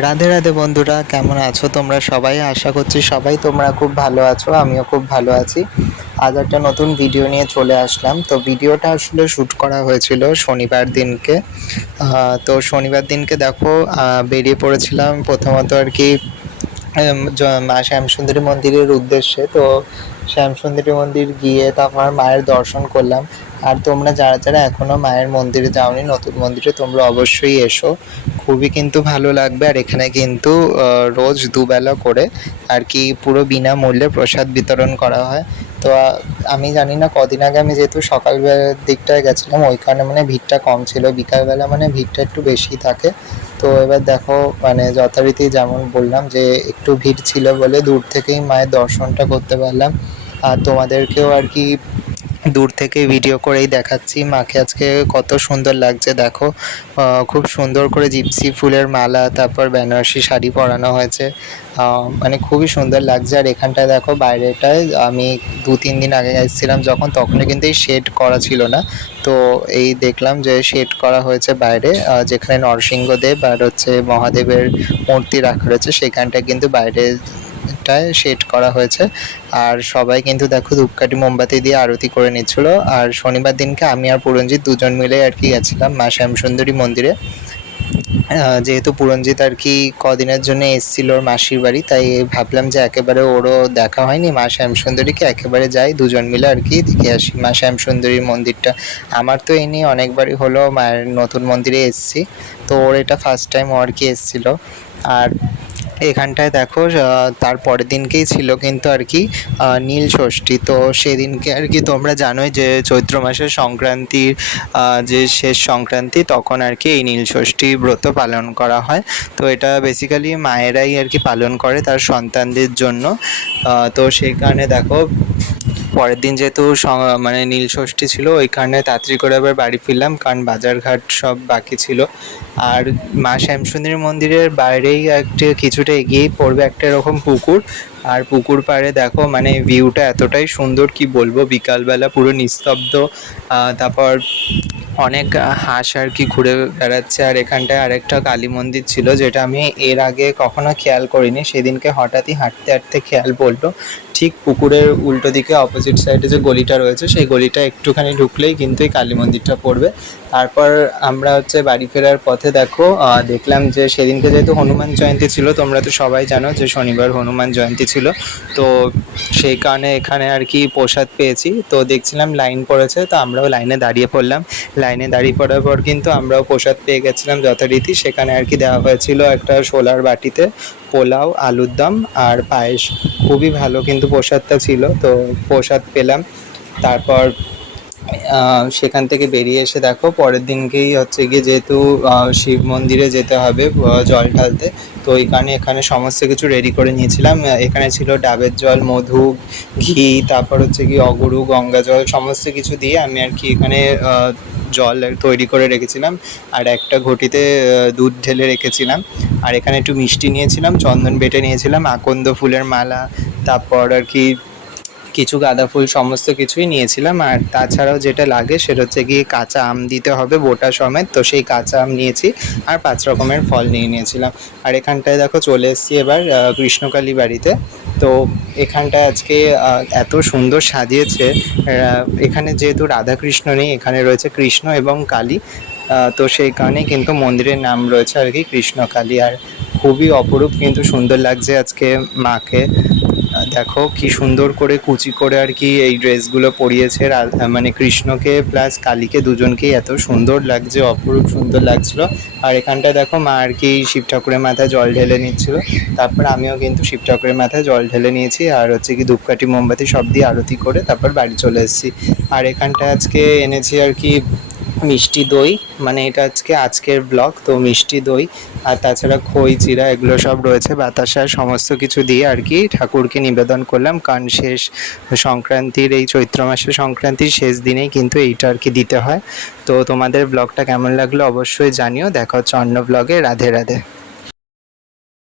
রাধে রাধে বন্ধুরা, কেমন আছো তোমরা সবাই? আশা করছি সবাই তোমরা খুব ভালো আছো, আমিও খুব ভালো আছি। আজ একটা নতুন ভিডিও নিয়ে চলে আসলাম। তো ভিডিওটা আসলে শ্যুট করা হয়েছিল শনিবার দিনকে। তো শনিবার দিনকে দেখো বেরিয়ে পড়েছিলাম প্রথমত আর কি মা শ্যামসুন্দরী মন্দিরের উদ্দেশ্যে। তো শ্যামসুন্দরী মন্দির গিয়ে তারপর মায়ের দর্শন করলাম। আর তোমরা যারা যারা এখনও মায়ের মন্দিরে যাওনি, নতুন মন্দিরে, তোমরা অবশ্যই এসো। খুবই কিন্তু ভালো লাগবে। আর এখানে কিন্তু রোজ দুবেলা করে আর কি পুরো বিনামূল্যে প্রসাদ বিতরণ করা হয়। তো আমি জানি না কদিন আগে আমি যেহেতু সকালবেলার দিকটায় গেছিলাম, ওই কারণে মানে ভিড়টা কম ছিল। বিকালবেলা মানে ভিড়টা একটু বেশি থাকে। তো এবার দেখো মানে যথারীতি যেমন বললাম যে একটু ভিড় ছিল বলে দূর থেকেই মায়ের দর্শনটা করতে পারলাম। আর তোমাদেরকেও আর কি দূর থেকে ভিডিও করেই দেখাচ্ছি। মাকে আজকে কত সুন্দর লাগছে, দেখো। খুব সুন্দর করে জিপসি ফুলের মালা, তারপর বেনারসি শাড়ি পরানো হয়েছে। মানে খুবই সুন্দর লাগছে। আর এখানটায় দেখো, বাইরেটায় আমি দু তিন দিন আগে এসেছিলাম যখন, তখনও কিন্তু এই শেড করা ছিল না। তো এই দেখলাম যে শেড করা হয়েছে বাইরে যেখানে নরসিংহদেব আর হচ্ছে মহাদেবের মূর্তি রাখা রয়েছে, সেখানটায় কিন্তু বাইরে টায় শেড করা হয়েছে। আর সবাই কিন্তু দেখো ধূপকাঠি মোমবাতি দিয়ে আরতি করে নিচ্ছিল। আর শনিবার দিনকে আমি আর পুরঞ্জিৎ দুজন মিলে আর কি গেছিলাম মা শ্যামসুন্দরী মন্দিরে। যেহেতু পুরঞ্জিৎ আর কি কদিনের জন্য এসেছিল ওর মাসির বাড়ি, তাই ভাবলাম যে একেবারে ওরও দেখা হয়নি। মা শ্যামসুন্দরীকে একেবারে যাই, দুজন মিলে আর কি দেখে আসি। মা শ্যামসুন্দরীর মন্দিরটা আমার তো এই নিয়ে অনেকবারই হলো, মায়ের নতুন মন্দিরে এসেছি। তো ওর এটা ফার্স্ট টাইম ও আর কি এসেছিল। আর এখানটায় দেখো তার পরের দিনকেই ছিল কিন্তু আর কি নীল ষষ্ঠী। তো সেদিনকে আর কি তোমরা জানোই যে চৈত্র মাসের সংক্রান্তির যে শেষ সংক্রান্তি, তখন আর কি এই নীল ষষ্ঠী ব্রত পালন করা হয়। তো এটা বেসিক্যালি মায়েরাই আর কি পালন করে তার সন্তানদের জন্য। তো সেখানে দেখো পরের দিন যেহেতু মানে নীল ষষ্ঠী ছিল, ওই কারণে তাড়াতাড়ি করে আবার বাড়ি ফিরলাম, কারণ বাজারঘাট সব বাকি ছিল। আর মা শ্যামসুন্দরী মন্দিরের বাইরেই একটা কিছুটা এগিয়েই পড়বে একটা এরকম পুকুর। আর পুকুর পাড়ে দেখো মানে ভিউটা এতটাই সুন্দর, কি বলব, বিকালবেলা পুরো নিস্তব্ধ। তারপর অনেক হাঁস আর কি ঘুরে বেড়াচ্ছে। আর এখানটায় আরেকটা কালী মন্দির ছিল, যেটা আমি এর আগে কখনো খেয়াল করিনি। সেদিনকে হঠাৎই হাঁটতে হাঁটতে খেয়াল পড়ল। ঠিক পুকুরের উল্টো দিকে অপোজিট সাইডে যে গলিটা রয়েছে, সেই গলিটা একটুখানি ঢুকলেই কিন্তু এই কালী মন্দিরটা পড়বে। তারপর আমরা হচ্ছে বাড়ি ফেরার পথে দেখো দেখলাম যে সেদিনকে যেহেতু হনুমান জয়ন্তী ছিল, তোমরা তো সবাই জানো যে শনিবার হনুমান জয়ন্তী ছিল। তো সেই কারণে এখানে আর কি প্রসাদ পেয়েছি। তো দেখছিলাম লাইন পড়েছে, তো আমরাও লাইনে দাঁড়িয়ে পড়লাম। লাইনে দাঁড়িয়ে পড়ার পর কিন্তু আমরাও প্রসাদ পেয়ে গেছিলাম যথারীতি। সেখানে আর কি দেওয়া হয়েছিল একটা শোলার বাটিতে পোলাও, আলুর দম আর পায়েস। খুবই ভালো কিন্তু প্রসাদটা ছিল, তো প্রসাদ পেলাম। তারপর সেখান থেকে বেরিয়ে এসে দেখো, পরের দিনকেই হচ্ছে গিয়ে যেহেতু শিব মন্দিরে যেতে হবে জল ঢালতে, তো কারণে এখানে সমস্ত কিছু রেডি করে নিয়েছিলাম। এখানে ছিল ডাবের জল, মধু, ঘি, তারপর হচ্ছে কি অগরু, গঙ্গা জল, সমস্ত কিছু দিয়ে আমি আর কি এখানে জল তৈরি করে রেখেছিলাম। আর একটা ঘটিতে দুধ ঢেলে রেখেছিলাম। আর এখানে একটু মিষ্টি নিয়েছিলাম, চন্দন বেটে নিয়েছিলাম, আকন্দ ফুলের মালা তারপর আর কি কিছু গাঁদা ফুল সমস্ত কিছুই নিয়েছিলাম। আর তাছাড়াও যেটা লাগে সেটা হচ্ছে গিয়ে কাঁচা আম দিতে হবে বোটা সমেত, তো সেই কাঁচা আম নিয়েছি আর পাঁচ রকমের ফল নিয়ে নিয়েছিলাম। আর এখানটায় দেখো চলে এসেছি এবার কৃষ্ণকালী বাড়িতে। তো এখানটায় আজকে এত সুন্দর সাজিয়েছে এখানে যেহেতু রাধাকৃষ্ণ নেই, এখানে রয়েছে কৃষ্ণ এবং কালী। তো সেই কারণে কিন্তু মন্দিরের নাম রয়েছে আর কি কৃষ্ণকালী। আর খুবই অপরূপ কিন্তু সুন্দর লাগছে আজকে মাকে। দেখো কি সুন্দর করে কুচি করে আর কি এই ড্রেসগুলো পরিয়েছে মানে কৃষ্ণকে প্লাস কালীকে দুজনকেই এত সুন্দর লাগছে, অপরূপ সুন্দর লাগছিল। আর এখানটা দেখো মা আর কি শিব ঠাকুরের মাথায় জল ঢেলে নিচ্ছিল। তারপর আমিও কিন্তু শিব ঠাকুরের মাথায় জল ঢেলে নিয়েছি আর হচ্ছে কি ধূপকাঠি, মোমবাতি সব দিয়ে আরতি করে তারপর বাড়ি চলে এসেছি। আর এখানটায় আজকে এনেছি আর কি মিষ্টি দই মানে এটা আজকে আজকের ব্লগ তো মিষ্টি দই আর তাছাড়া খই চিরা এগুলো সব রয়েছে। বাতাসা সমস্ত কিছু দিয়ে আর কি ঠাকুরকে নিবেদন করলাম। কারণ শেষ সংক্রান্তির এই চৈত্র মাসের সংক্রান্তির শেষ দিনেই কিন্তু এইটা আর কি দিতে হয়। তো তোমাদের ব্লগটা কেমন লাগল অবশ্যই জানিও। দেখা হচ্ছে অন্য ব্লগে রাধে রাধে।